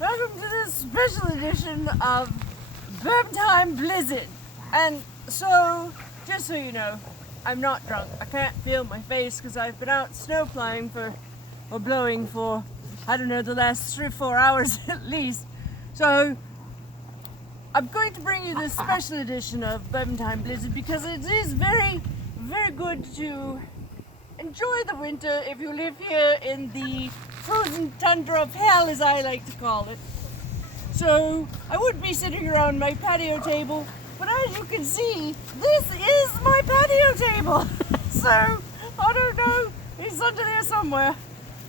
Welcome to this special edition of Bourbon Time Blizzard. And so, just so you know, I'm not drunk. I can't feel my face because I've been out snow plowing or blowing for, I don't know, the last 3 or 4 hours at least. So, I'm going to bring you this special edition of Bourbon Time Blizzard because it is very, very good to enjoy the winter if you live here in the frozen tundra of hell, as I like to call it. So I would be sitting around my patio table, but as you can see, this is my patio table. So I don't know, it's under there somewhere.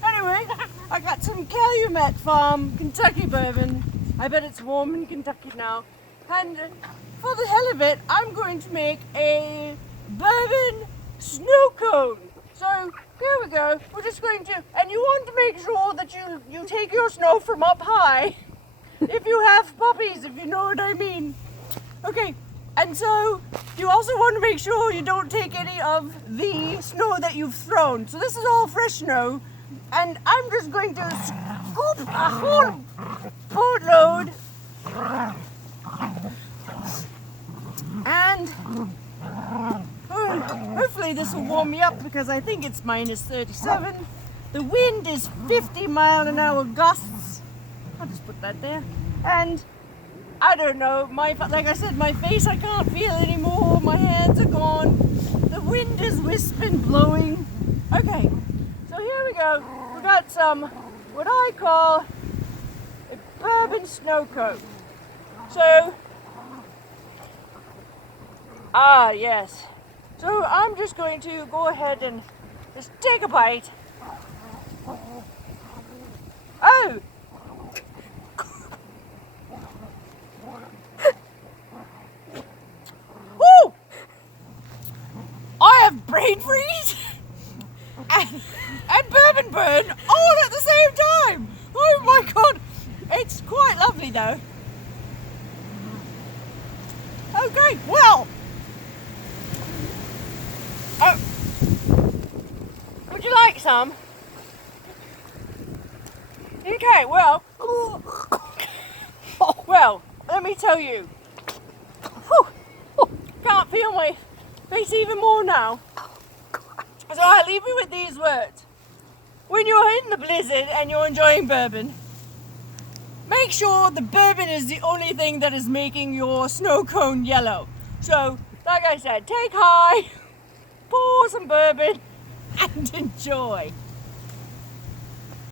Anyway, I got some Calumet Farm Kentucky bourbon. I bet it's warm in Kentucky now. And for the hell of it, I'm going to make a bourbon snow cone. So here we go. We're just going to, and you want to make sure that you take your snow from up high. If you have puppies, if you know what I mean. Okay, and so you also want to make sure you don't take any of the snow that you've thrown. So this is all fresh snow, and I'm just going to scoop a whole boatload. And hopefully this will warm me up because I think it's minus 37. The wind is 50-mile-an-hour gusts. I'll just put that there. And I don't know, like I said, my face I can't feel anymore. My hands are gone. The wind is wisping, blowing. Okay, so here we go. We got some, what I call a bourbon snow cone. So, yes. So I'm just going to go ahead and just take a bite. Oh! Woo! I have brain freeze and bourbon burn all at the same time. Oh my god! It's quite lovely though. Okay, well. Oh, would you like some? Okay, well, let me tell you. Can't feel my face even more now. So I'll leave you with these words. When you're in the blizzard and you're enjoying bourbon, make sure the bourbon is the only thing that is making your snow cone yellow. So, like I said, take high, pour some bourbon, and enjoy.